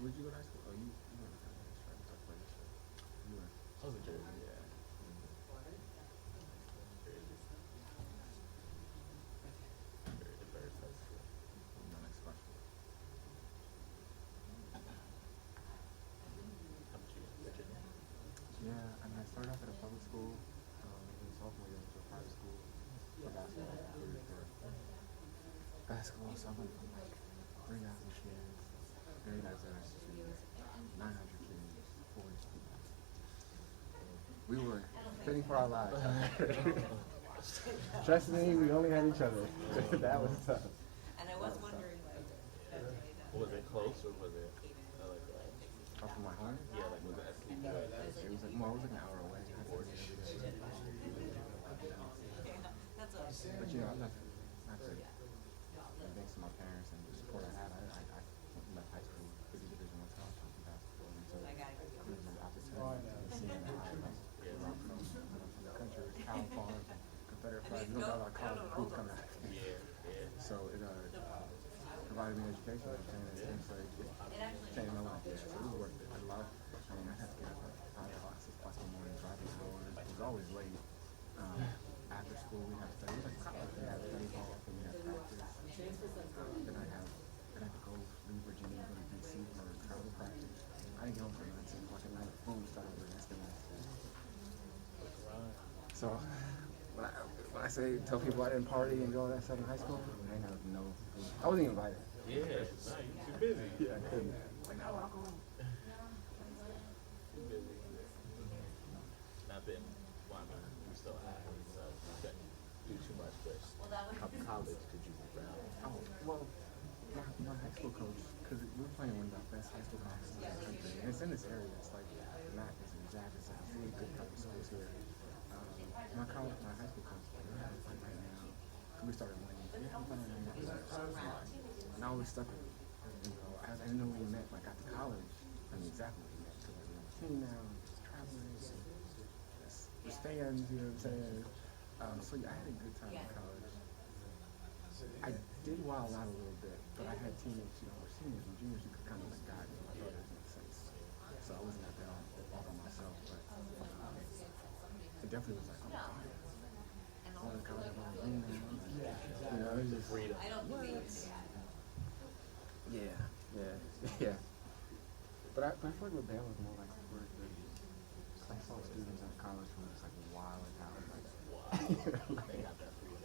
Where'd you go to high school? Oh, you went to college, right? We talked about this shit. You were. I was in Jersey, yeah. Jersey. Very high school. My next question. How about you? Virginia? Yeah, I mean, I started off at a public school. In sophomore year, went to a private school for basketball. Basketball, so I went from like 3,000 kids, very diverse, to 900 kids, 40 students. We were fitting for our lives. Trust me, we only had each other. That was tough. And I was wondering, like, Was it close or was it Up from my home? yeah, like was it SC? It was like, well, it was like an hour away. I had to work every day. that's what I was But you know, I left after, thanks to my parents and the support I had, I left high school with a Division I scholarship in basketball. And so I gotta go. it was an opportunity to see that I where I'm from the country, cow farms, Confederate flags, no doubt our college recruits coming out. So it provided me education, and things like it changed my life. Yeah, so it was worth it. I loved. I mean, I had to get up at 5 o'clock, 6 o'clock in the morning, driving hours. It was always late. After school, we had study. It was like college. We had study hall, and we had practice. Then I had to go leave Virginia, go to DC for travel practice. I didn't get home till 9, 10 o'clock at night. Boom, started over the next semester. So when I say tell people I didn't party and do all that stuff in high school, I didn't have no. I wasn't even invited. Yeah, nah, you too busy. Yeah, I couldn't. Like, no, I'll go. Too busy. Not that, well, I mean, you still have, so you couldn't do too much, but how college did you move around? Oh, well, my high school coach, because we were playing one of the best high school conferences in the country, and it's in this area. It's like the MAC is in Jackson, so it's really good private schools here. My high school coach, we're having a fight right now. We started winning. We're having fun right now. And I always stuck with it. You know, I didn't know when we met. When I got to college, I knew exactly when we met. Because we're on the team now, travelers, the stands, you know what I'm saying? So yeah, I had a good time in college. I did wild out a little bit, but I had teammates, you know, who were seniors and juniors who could kind of like guide me. My brothers in a sense. So I wasn't out there all by myself, but it definitely was like, oh my God. Going to college, I'm on the green now. You know, it was just Freedom. I don't believe yeah, yeah. But I feel like with Bama was more like where I saw students at college who was like wild out, like They got that freedom.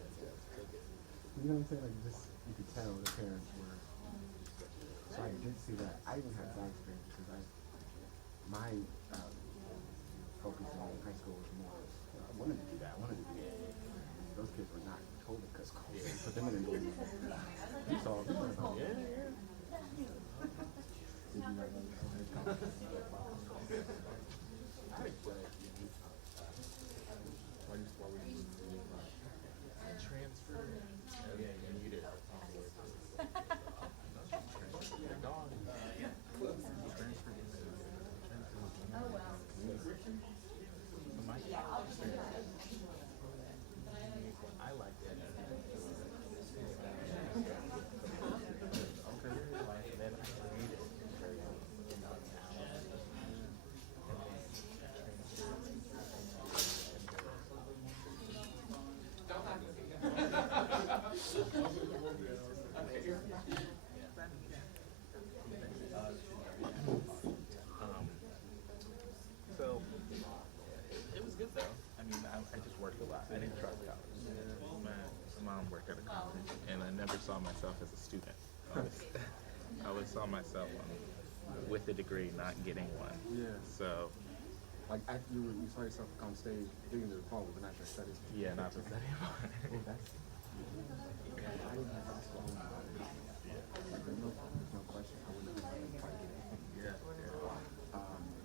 you know what I'm saying? Like just you could tell the parents were. So I did see that. I even had that experience because my focus in high school was more. I wanted to do that. I wanted to do that. Those kids were not totally cut school. Put them in the dorm. You saw them. Yeah. Did you like why would you Transfer. Yeah, you need it. Your dog. Oh, wow. I like that. okay. And then I read it very So it was good though. I mean, I just worked a lot. I didn't trust college. My mom worked at a college, and I never saw myself as a student. I always saw myself with a degree, not getting one. Yeah. So Like after you saw yourself on stage digging the diploma, but not your studies. yeah, not to study. That's. I didn't have basketball. There's no question. I wouldn't have been quite get anything. Yeah.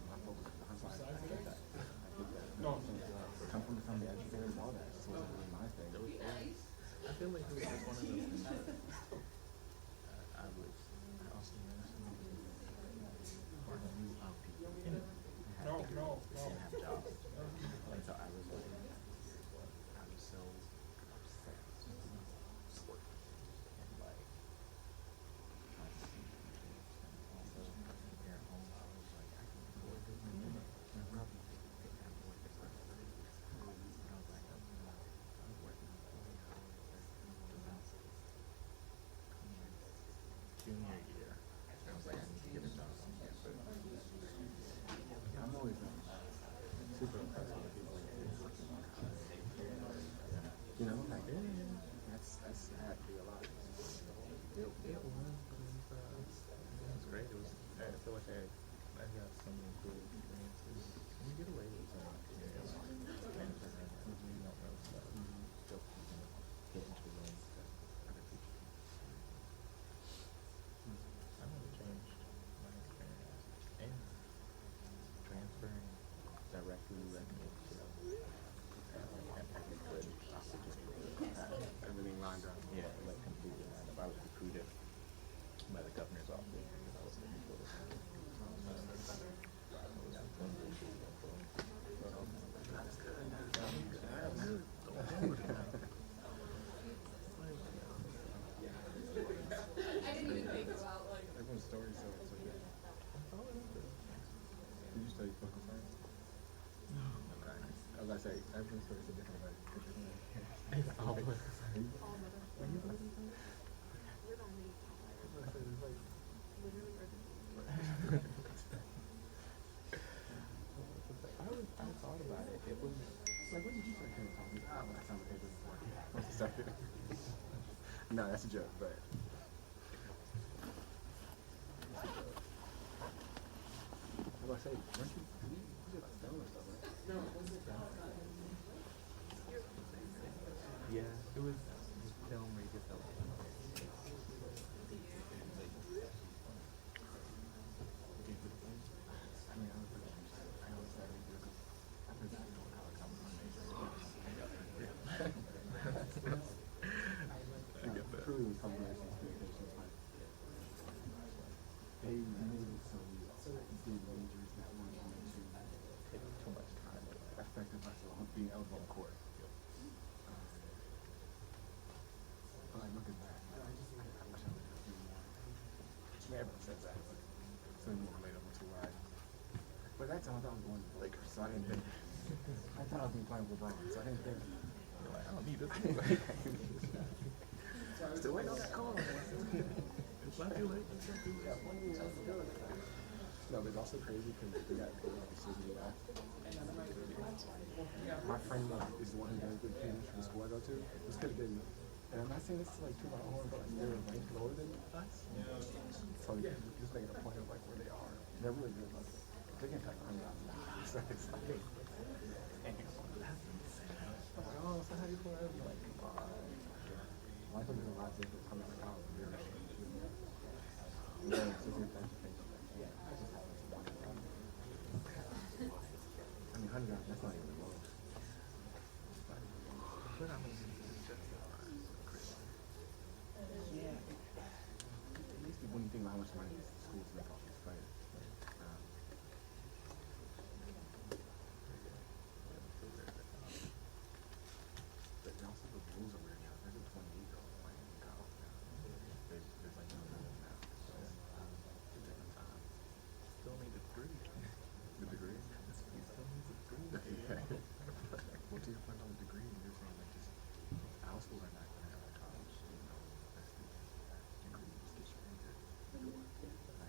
My focus was on side. I did that. Come from the family educators, all that. Just wasn't really my thing. I feel like it was just one of those things that I also or I knew of people who had degrees but didn't have jobs. And so I was so upset with work. And like softly. Everyone's story is so different. Did you study political science? Okay. I was about to say, everyone's story is so different, but it's different. It's all political Are you? Are you political science? I thought about it. It was Like, when did you start taking college? Oh, I signed the papers before. Once you started. No, that's a joke, but. I was about to say, weren't you did like film or stuff, right? yeah, it was film where you get the I mean, I always say, because after that, you know, college, I was on major. I get that. Truly was public relations communications, but they made it so we did majors that weren't going to Take too much time. affect us on being eligible in court. But like, look at that. I wish I would have been more. I mean, everyone says that, but something more relatable to where I. But that time I thought I was going to the Lakers, so I didn't think. I thought I was playing with LeBron, so I didn't think. You're like, I don't need this. Still waiting on that call. It's not too late. It's not too late. No, but it's also crazy because we got paid for City Back. My friend is the one who does good payments for the school I go to. This could have been, and I'm not saying this to like toot my horn, but like they're ranked lower than us. So yeah, just making a point of like where they are. They're really good. Like, they can cut $100,000. So it's like, damn. I'm like, oh, so how you feel? I'm like, come on. Life is a lot different coming out of college. Yeah, it's a good education. Yeah, I just have this one problem. I mean, $100, that's not even low. But I mean, it's just crazy. Yeah, at least when you think about how much money these schools make off these players. But also the rules are weird now. There's a 28-year-old playing in college now. There's like no rules now. So it's a different time. Still need a degree. The degree? He still needs a degree. Well, to your point about the degree, you're saying like just our schools are not going to have a college, you know, that's the degree just gets you into the door.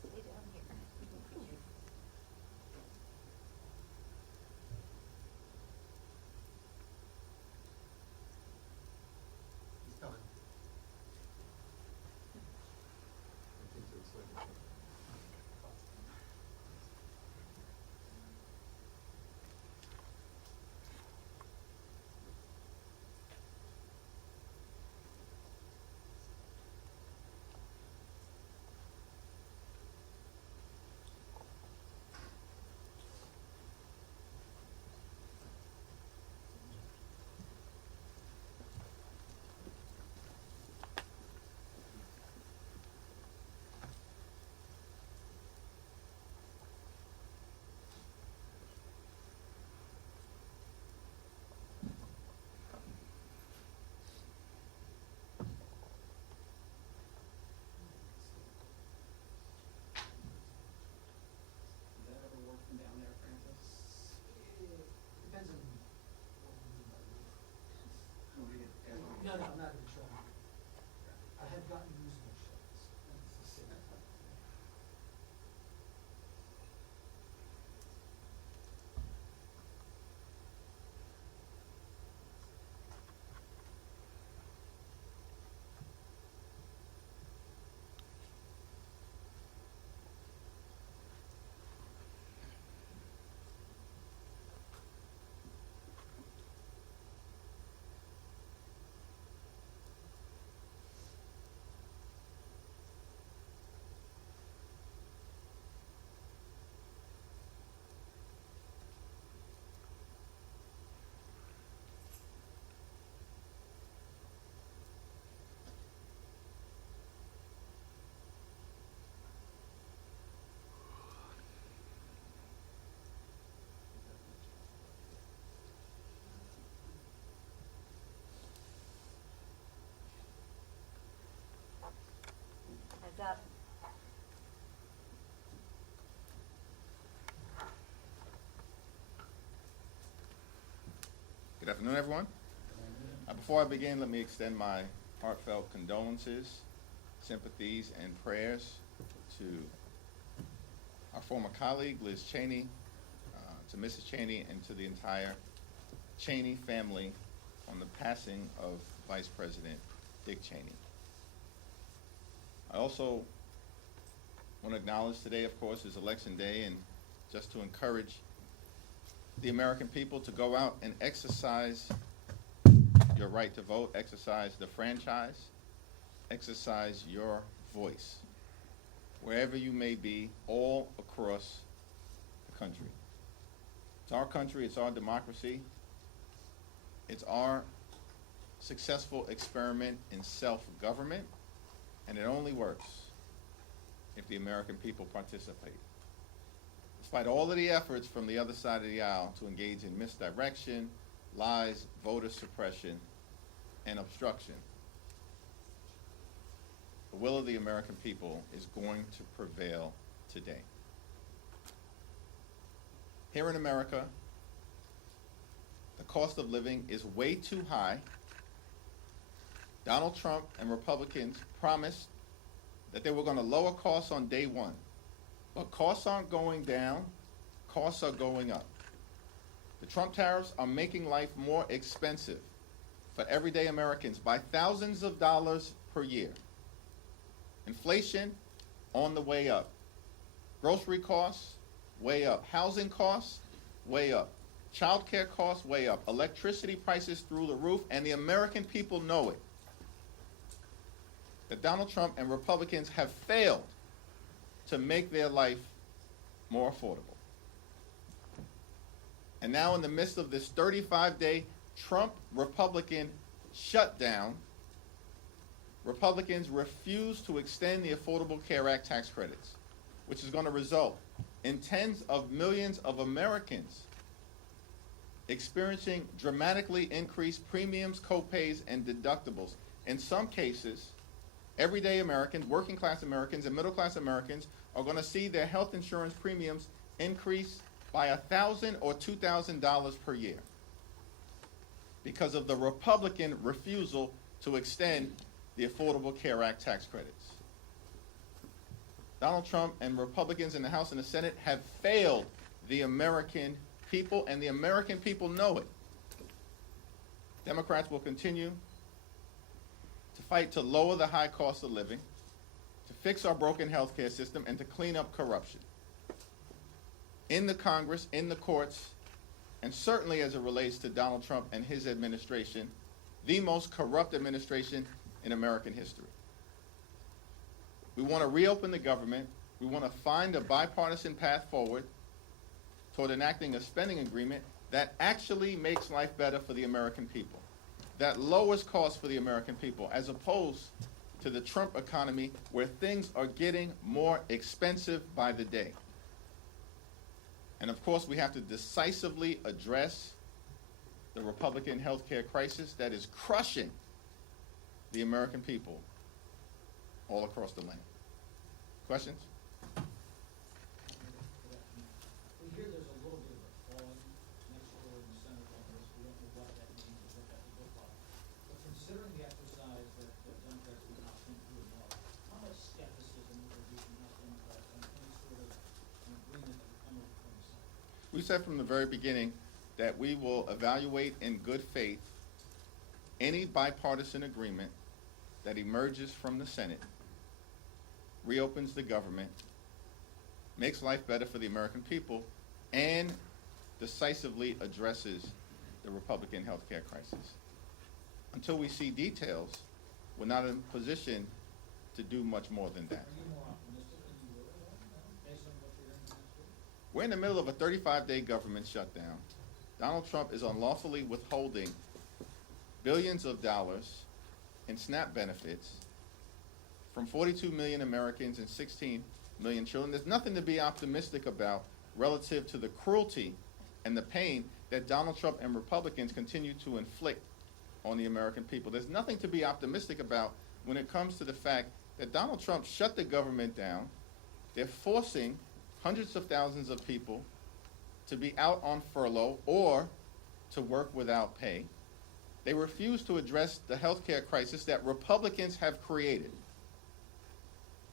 Stay down here. He's coming. Does that ever work from down there, Francis? Depends on what you mean by roof. No, No, no, I'm not gonna try. I have gotten reasonable shots. That's the same. Heads up. Good afternoon, everyone. Before I begin, let me extend my heartfelt condolences, sympathies, and prayers to our former colleague, Liz Cheney, to Mrs. Cheney, and to the entire Cheney family on the passing of Vice President Dick Cheney. I also want to acknowledge today, of course, is Election Day, and just to encourage the American people to go out and exercise your right to vote, exercise the franchise, exercise your voice, wherever you may be, all across the country. It's our country, it's our democracy, it's our successful experiment in self-government, and it only works if the American people participate. Despite all of the efforts from the other side of the aisle to engage in misdirection, lies, voter suppression, and obstruction, the will of the American people is going to prevail today. Here in America, the cost of living is way too high. Donald Trump and Republicans promised that they were going to lower costs on day one. But costs aren't going down, costs are going up. The Trump tariffs are making life more expensive for everyday Americans by thousands of dollars per year. Inflation on the way up. Grocery costs, way up. Housing costs, way up. Child care costs, way up. Electricity prices through the roof, and the American people know it. That Donald Trump and Republicans have failed to make their life more affordable. And now in the midst of this 35-day Trump-Republican shutdown, Republicans refuse to extend the Affordable Care Act tax credits, which is going to result in tens of millions of Americans experiencing dramatically increased premiums, co-pays, and deductibles. In some cases, everyday Americans, working class Americans, and middle class Americans are going to see their health insurance premiums increase by $1,000 or $2,000 per year because of the Republican refusal to extend the Affordable Care Act tax credits. Donald Trump and Republicans in the House and the Senate have failed the American people, and the American people know it. Democrats will continue to fight to lower the high cost of living, to fix our broken health care system, and to clean up corruption. In the Congress, in the courts, and certainly as it relates to Donald Trump and his administration, the most corrupt administration in American history. We want to reopen the government. We want to find a bipartisan path forward toward enacting a spending agreement that actually makes life better for the American people, that lowers costs for the American people, as opposed to the Trump economy where things are getting more expensive by the day. And of course, we have to decisively address the Republican health care crisis that is crushing the American people all across the land. Questions? We hear there's a little bit of a falling next door in the Senate on this. We don't know what that means or what that would look like. But considering the exercise that Democrats and House went through in March, how much skepticism would there be from House Democrats on any sort of an agreement that would come over from the Senate? We said from the very beginning that we will evaluate in good faith any bipartisan agreement that emerges from the Senate, reopens the government, makes life better for the American people, and decisively addresses the Republican health care crisis. Until we see details, we're not in a position to do much more than that. Are you more optimistic than you were based on what you're hearing last week? We're in the middle of a 35-day government shutdown. Donald Trump is unlawfully withholding billions of dollars in SNAP benefits from 42 million Americans and 16 million children. There's nothing to be optimistic about relative to the cruelty and the pain that Donald Trump and Republicans continue to inflict on the American people. There's nothing to be optimistic about when it comes to the fact that Donald Trump shut the government down. They're forcing hundreds of thousands of people to be out on furlough or to work without pay. They refuse to address the health care crisis that Republicans have created.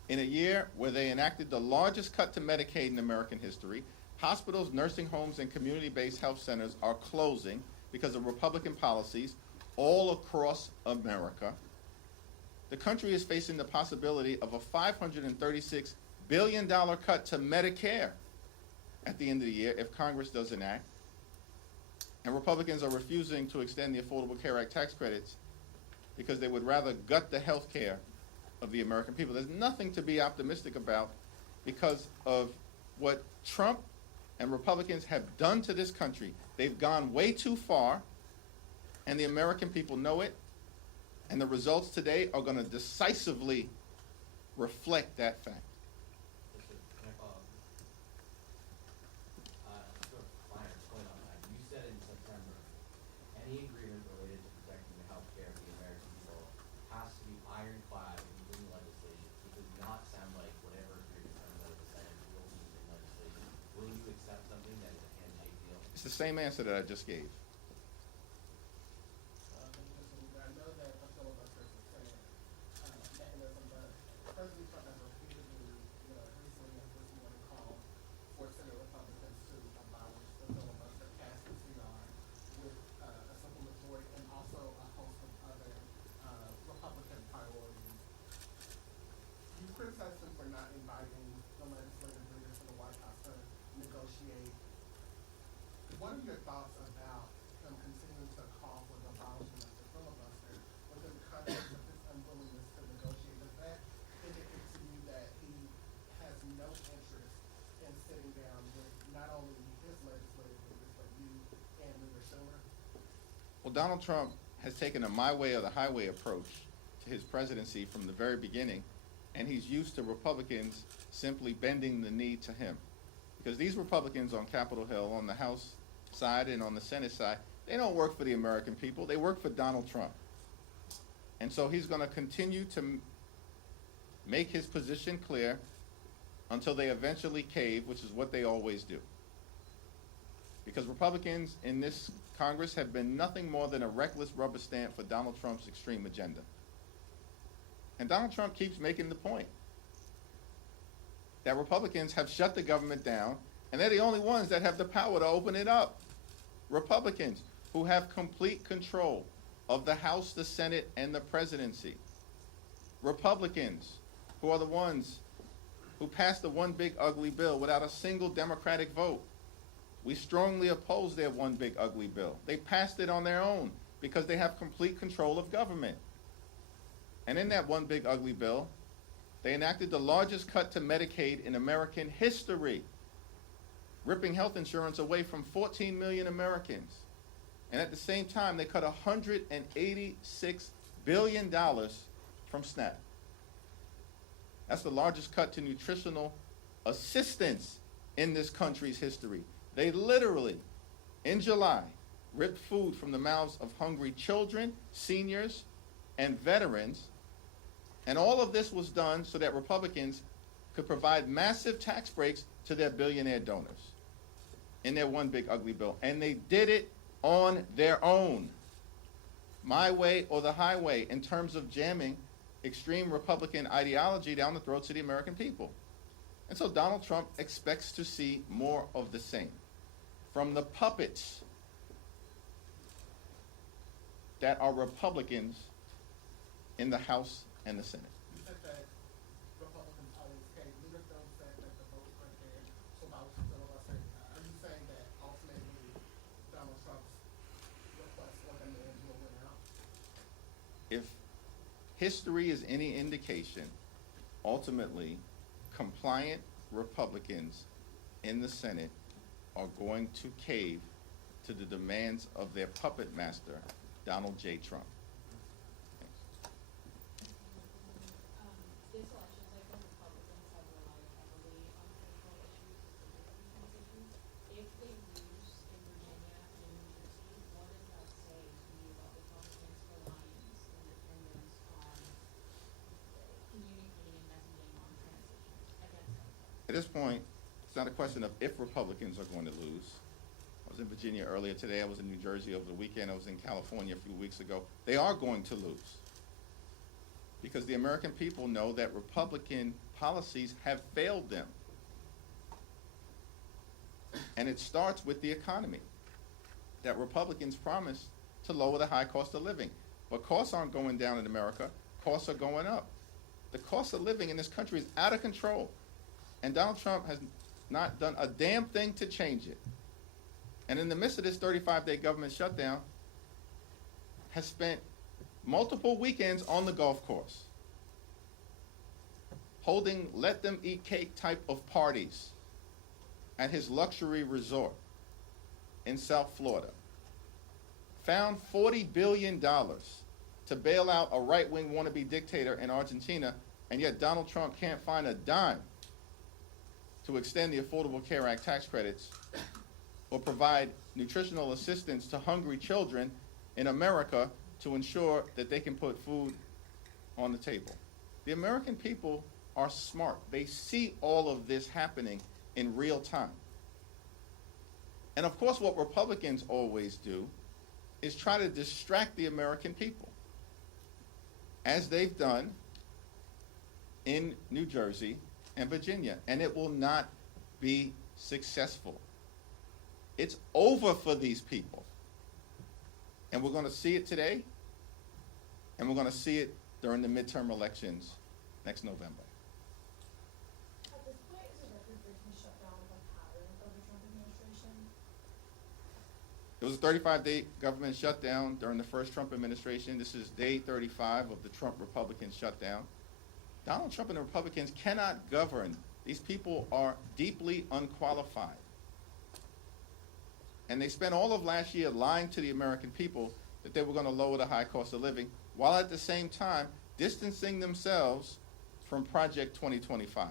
In a year where they enacted the largest cut to Medicaid in American history, hospitals, nursing homes, and community-based health centers are closing because of Republican policies all across America. The country is facing the possibility of a $536 billion cut to Medicare at the end of the year if Congress doesn't act. And Republicans are refusing to extend the Affordable Care Act tax credits because they would rather gut the health care of the American people. There's nothing to be optimistic about because of what Trump and Republicans have done to this country. They've gone way too far, and the American people know it, and the results today are going to decisively reflect that fact. Can I follow up? Sort of finer point on that. You said in September, any agreement related to protecting the health care of the American people has to be ironclad in legislation. It does not sound like whatever agreement comes out of the Senate will be in legislation. Will you accept something that is a handshake deal? It's the same answer that I just gave. I know that a filibuster is a Senate mechanism, but President Trump has repeatedly, recently has this morning called for Senate Republicans to abolish the filibuster, pass the CR with a simple majority, and also a host of other Republican priorities. You criticized him for not inviting the legislative leaders to the White House to negotiate. What are your thoughts about him continuing to call for the abolishment of the filibuster within the context of his unwillingness to negotiate? Does that indicate to you that he has no interest in sitting down with not only his legislative leaders, but you and Leader Schumer? Well, Donald Trump has taken a my way or the highway approach to his presidency from the very beginning, and he's used to Republicans simply bending the knee to him. Because these Republicans on Capitol Hill, on the House side and on the Senate side, they don't work for the American people. They work for Donald Trump. And so he's going to continue to make his position clear until they eventually cave, which is what they always do. Because Republicans in this Congress have been nothing more than a reckless rubber stamp for Donald Trump's extreme agenda. And Donald Trump keeps making the point. that Republicans have shut the government down, and they're the only ones that have the power to open it up. Republicans who have complete control of the House, the Senate, and the presidency. Republicans who are the ones who passed the one big ugly bill without a single Democratic vote. We strongly oppose their one big ugly bill. They passed it on their own because they have complete control of government. And in that one big ugly bill, they enacted the largest cut to Medicaid in American history, ripping health insurance away from 14 million Americans. And at the same time, they cut $186 billion from SNAP. That's the largest cut to nutritional assistance in this country's history. They literally, in July, ripped food from the mouths of hungry children, seniors, and veterans. And all of this was done so that Republicans could provide massive tax breaks to their billionaire donors in their one big ugly bill. And they did it on their own. My way or the highway in terms of jamming extreme Republican ideology down the throats of the American people. And so Donald Trump expects to see more of the same from the puppets that are Republicans in the House and the Senate. You said that Republicans always came. Newsroom said that the votes were there to vouch for filibuster. Are you saying that ultimately Donald Trump's request or demand will win out? If history is any indication, ultimately, compliant Republicans in the Senate are going to cave to the demands of their puppet master, Donald J. Trump. This election cycle, Republicans have relied heavily on critical issues as the issues. If they lose in Virginia and New Jersey, what does that say to you about Republicans' reliance and dependence on communicating and messaging on transition against Democrats? At this point, it's not a question of if Republicans are going to lose. I was in Virginia earlier today. I was in New Jersey over the weekend. I was in California a few weeks ago. They are going to lose because the American people know that Republican policies have failed them. And it starts with the economy, that Republicans promised to lower the high cost of living. But costs aren't going down in America. Costs are going up. The cost of living in this country is out of control. And Donald Trump has not done a damn thing to change it. And in the midst of this 35-day government shutdown, has spent multiple weekends on the golf course, holding let-them-eat-cake type of parties at his luxury resort in South Florida. Found $40 billion to bail out a right-wing wannabe dictator in Argentina, and yet Donald Trump can't find a dime to extend the Affordable Care Act tax credits or provide nutritional assistance to hungry children in America to ensure that they can put food on the table. The American people are smart. They see all of this happening in real time. And of course, what Republicans always do is try to distract the American people, as they've done in New Jersey and Virginia, and it will not be successful. It's over for these people. And we're going to see it today, and we're going to see it during the midterm elections next November. At this point, is a record-breaking shutdown a pattern of the Trump administration? It was a 35-day government shutdown during the first Trump administration. This is day 35 of the Trump Republican shutdown. Donald Trump and the Republicans cannot govern. These people are deeply unqualified. And they spent all of last year lying to the American people that they were going to lower the high cost of living, while at the same time distancing themselves from Project 2025.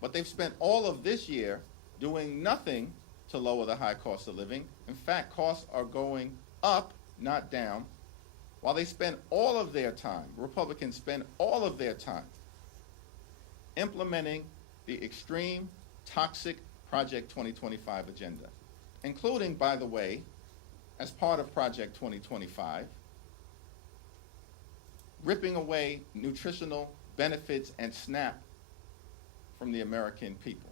But they've spent all of this year doing nothing to lower the high cost of living. In fact, costs are going up, not down, while they spend all of their time, Republicans spend all of their time implementing the extreme, toxic Project 2025 agenda, including, by the way, as part of Project 2025, ripping away nutritional benefits and SNAP from the American people.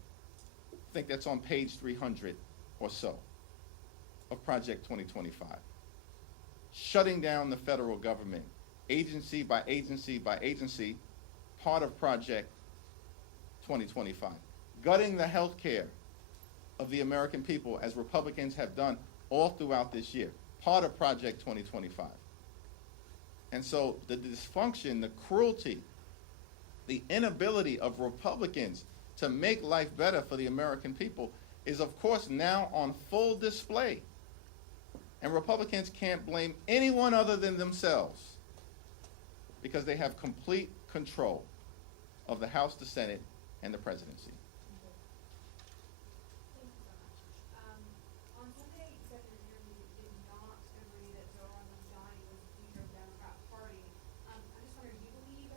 I think that's on page 300 or so of Project 2025. Shutting down the federal government, agency by agency by agency, part of Project 2025. Gutting the health care of the American people, as Republicans have done all throughout this year, part of Project 2025. And so the dysfunction, the cruelty, the inability of Republicans to make life better for the American people is, of course, now on full display. And Republicans can't blame anyone other than themselves because they have complete control of the House, the Senate, and the presidency. Thank you so much. On Sunday, you said in an interview that you did not agree that Zoran Mamdani was the future of the Democrat Party. I'm just wondering, do you believe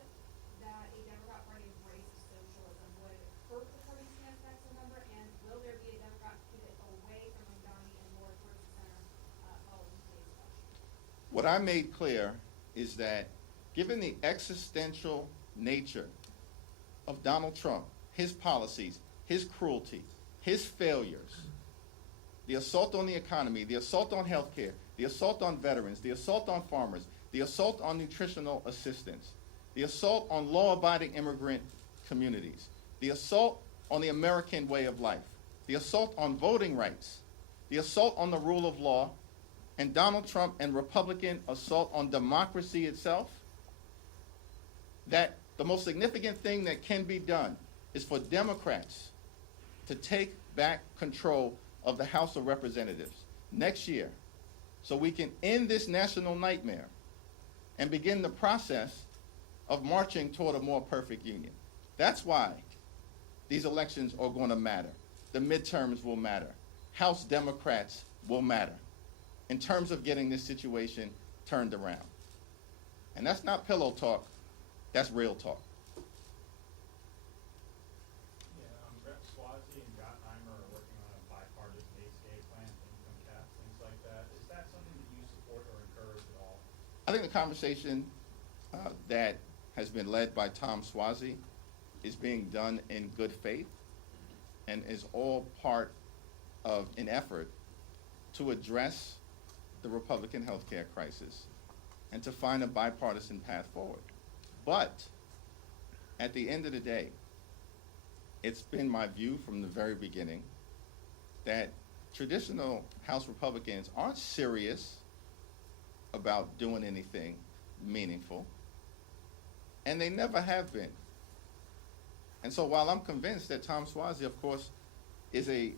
that a Democrat Party embrace of socialism would hurt the party's chance next November? And will there be a Democrat pivot away from Mamdani and more towards the center following today's election? What I made clear is that given the existential nature of Donald Trump, his policies, his cruelty, his failures, the assault on the economy, the assault on health care, the assault on veterans, the assault on farmers, the assault on nutritional assistance, the assault on law-abiding immigrant communities, the assault on the American way of life, the assault on voting rights, the assault on the rule of law, and Donald Trump and Republican assault on democracy itself, that the most significant thing that can be done is for Democrats to take back control of the House of Representatives next year so we can end this national nightmare and begin the process of marching toward a more perfect union. That's why these elections are going to matter. The midterms will matter. House Democrats will matter in terms of getting this situation turned around. And that's not pillow talk, that's real talk. Rep. Swazi and Gottheimer are working on a bipartisan ACA plan, income caps, things like that. Is that something that you support or encourage at all? I think the conversation that has been led by Tom Swazi is being done in good faith and is all part of an effort to address the Republican health care crisis and to find a bipartisan path forward. But at the end of the day, it's been my view from the very beginning that traditional House Republicans aren't serious about doing anything meaningful, and they never have been. And so while I'm convinced that Tom Swazi, of course, is a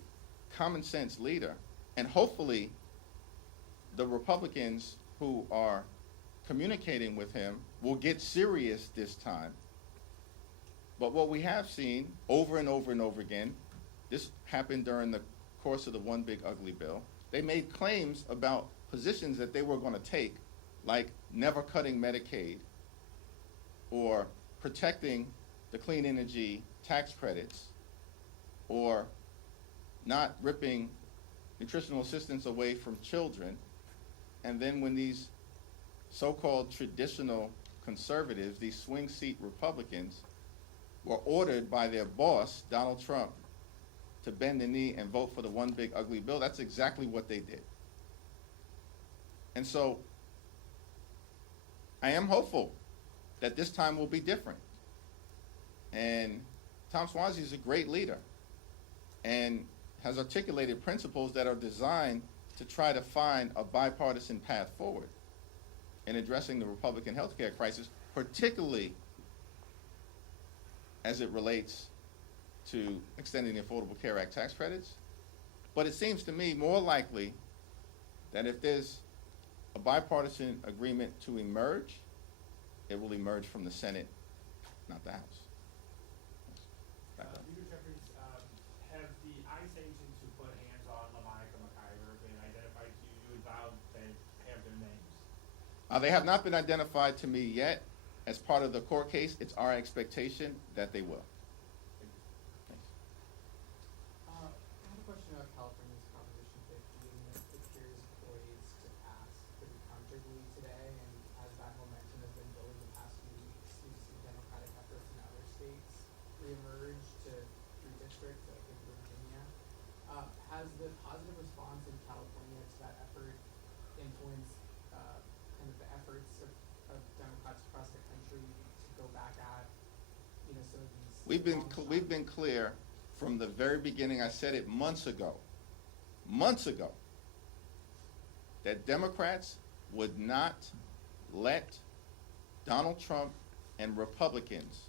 common sense leader, and hopefully the Republicans who are communicating with him will get serious this time. But what we have seen over and over and over again, this happened during the course of the One Big Ugly Bill, they made claims about positions that they were going to take, like never cutting Medicaid or protecting the clean energy tax credits or not ripping nutritional assistance away from children. And then when these so-called traditional conservatives, these swing seat Republicans, were ordered by their boss, Donald Trump, to bend the knee and vote for the One Big Ugly Bill, that's exactly what they did. And so I am hopeful that this time will be different. And Tom Swazi is a great leader and has articulated principles that are designed to try to find a bipartisan path forward in addressing the Republican health care crisis, particularly as it relates to extending the Affordable Care Act tax credits. But it seems to me more likely that if there's a bipartisan agreement to emerge, it will emerge from the Senate, not the House. Leader Jeffries, have the ICE agents who put hands on LaMonica McIver been identified to you? You vowed they have their names. They have not been identified to me yet. As part of the court case, it's our expectation that they will. Thanks. I have a question about California's Proposition 50 and it appears poised to pass pretty comfortably today, and as that momentum has been building the past few weeks, we've seen Democratic efforts in other states reemerge to district, like in Virginia. Has the positive response in California to that effort influenced kind of the efforts of Democrats across the country to go back at, some of these? We've been clear from the very beginning. I said it months ago, that Democrats would not let Donald Trump and Republicans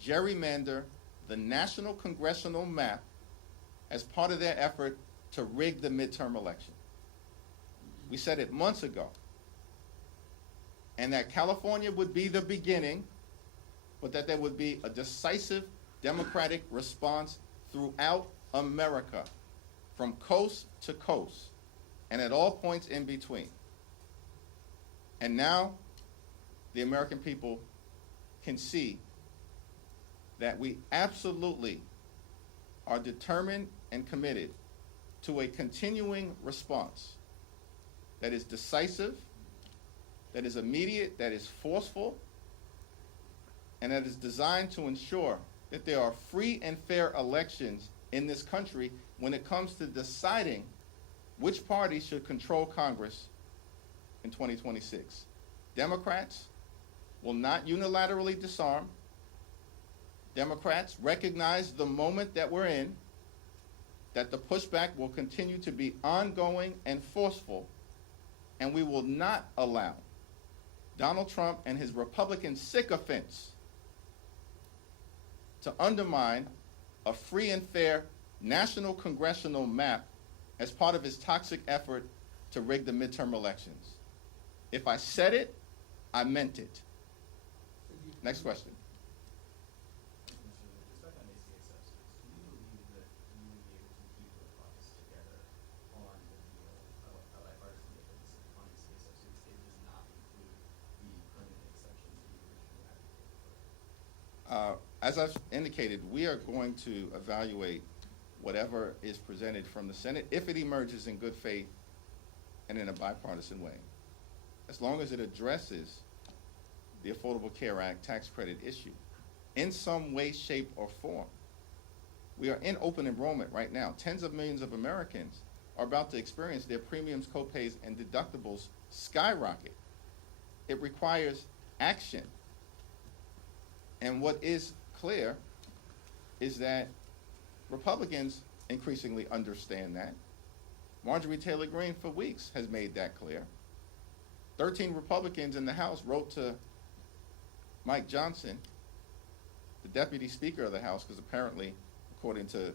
gerrymander the national congressional map as part of their effort to rig the midterm election. We said it months ago. And that California would be the beginning, but that there would be a decisive Democratic response throughout America, from coast to coast, and at all points in between. And now, the American people can see that we absolutely are determined and committed to a continuing response that is decisive, that is immediate, that is forceful, and that is designed to ensure that there are free and fair elections in this country when it comes to deciding which party should control Congress in 2026. Democrats will not unilaterally disarm. Democrats recognize the moment that we're in, that the pushback will continue to be ongoing and forceful, and we will not allow Donald Trump and his Republican sycophants to undermine a free and fair national congressional map as part of his toxic effort to rig the midterm elections. If I said it, I meant it. Next question. Just back on ACA subsidies, do you believe that you would be able to keep the caucus together on the deal of a bipartisan difference on ACA subsidies if it does not include the permanent exceptions that you originally advocated for? As I've indicated, we are going to evaluate whatever is presented from the Senate if it emerges in good faith and in a bipartisan way, as long as it addresses the Affordable Care Act tax credit issue in some way, shape, or form. We are in open enrollment right now. Tens of millions of Americans are about to experience their premiums, copays, and deductibles skyrocket. It requires action. And what is clear is that Republicans increasingly understand that. Marjorie Taylor Greene for weeks has made that clear. 13 Republicans in the House wrote to Mike Johnson, the Deputy Speaker of the House, because apparently, according to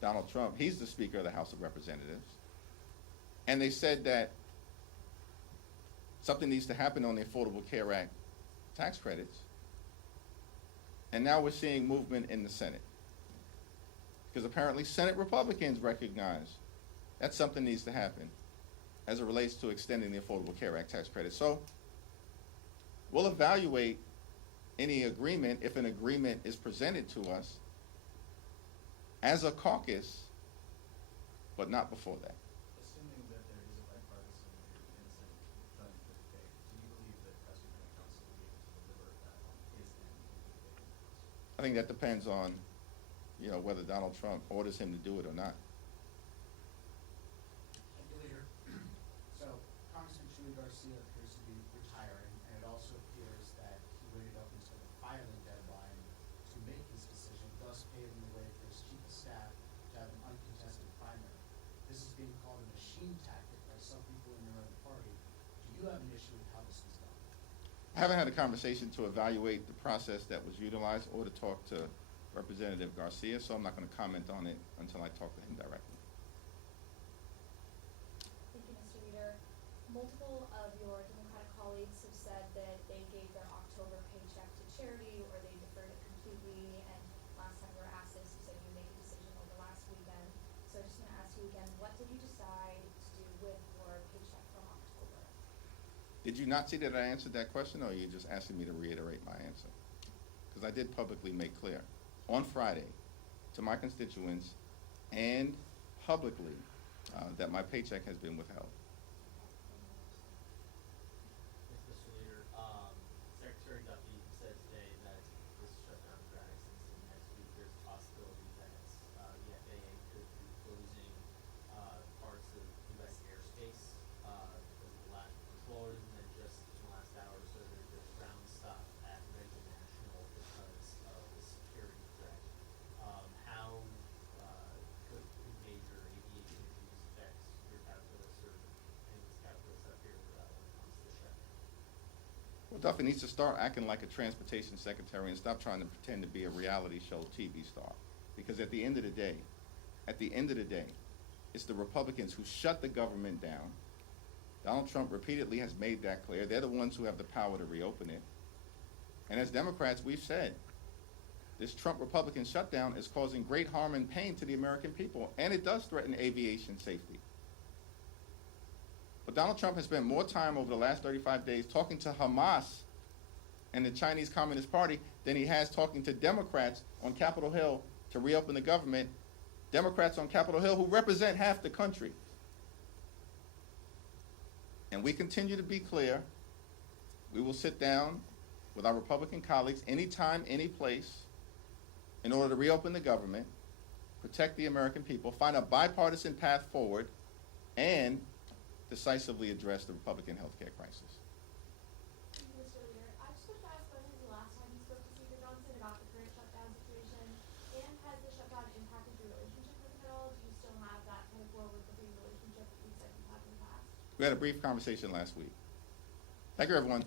Donald Trump, he's the Speaker of the House of Representatives. And they said that something needs to happen on the Affordable Care Act tax credits. And now we're seeing movement in the Senate, because apparently Senate Republicans recognize that something needs to happen as it relates to extending the Affordable Care Act tax credit. So we'll evaluate any agreement if an agreement is presented to us as a caucus, but not before that. Assuming that there is a bipartisan agreement in the Senate done in good faith, do you believe that President Council will be able to deliver that on his end in good faith? I think that depends on, whether Donald Trump orders him to do it or not. Thank you, Leader. So, Congressman Chuy Garcia appears to be retiring, and it also appears that he waited up until the filing deadline to make his decision, thus paving the way for his chief of staff to have an uncontested primary. This is being called a machine tactic by some people in your own party. Do you have an issue with how this was done? I haven't had a conversation to evaluate the process that was utilized or to talk to Representative Garcia, so I'm not going to comment on it until I talk to him directly. Thank you, Mr. Leader. Multiple of your Democratic colleagues have said that they gave their October paycheck to charity or they deferred it completely, and last time we were asked this, you said you made a decision over last weekend. So I just want to ask you again, what did you decide to do with your paycheck from October? Did you not see that I answered that question, or are you just asking me to reiterate my answer? Because I did publicly make clear on Friday to my constituents and publicly that my paycheck has been withheld. Mr. Leader, Secretary Duffy said today that this shutdown drags into next week. There's a possibility that Duffy needs to start acting like a transportation secretary and stop trying to pretend to be a reality show TV star. Because at the end of the day, it's the Republicans who shut the government down. Donald Trump repeatedly has made that clear. They're the ones who have the power to reopen it. And as Democrats, we've said, this Trump-Republican shutdown is causing great harm and pain to the American people, and it does threaten aviation safety. But Donald Trump has spent more time over the last 35 days talking to Hamas and the Chinese Communist Party than he has talking to Democrats on Capitol Hill to reopen the government, Democrats on Capitol Hill who represent half the country. And we continue to be clear. We will sit down with our Republican colleagues anytime, any place, in order to reopen the government, protect the American people, find a bipartisan path forward, and decisively address the Republican health care crisis. Mr. Leader, I just wanted to ask when was the last time you spoke to Speaker Johnson about the current shutdown situation? And has the shutdown impacted your relationship with him at all? Do you still have that kind of forward-looking relationship that you said you had in the past? We had a brief conversation last week. Thank you, everyone.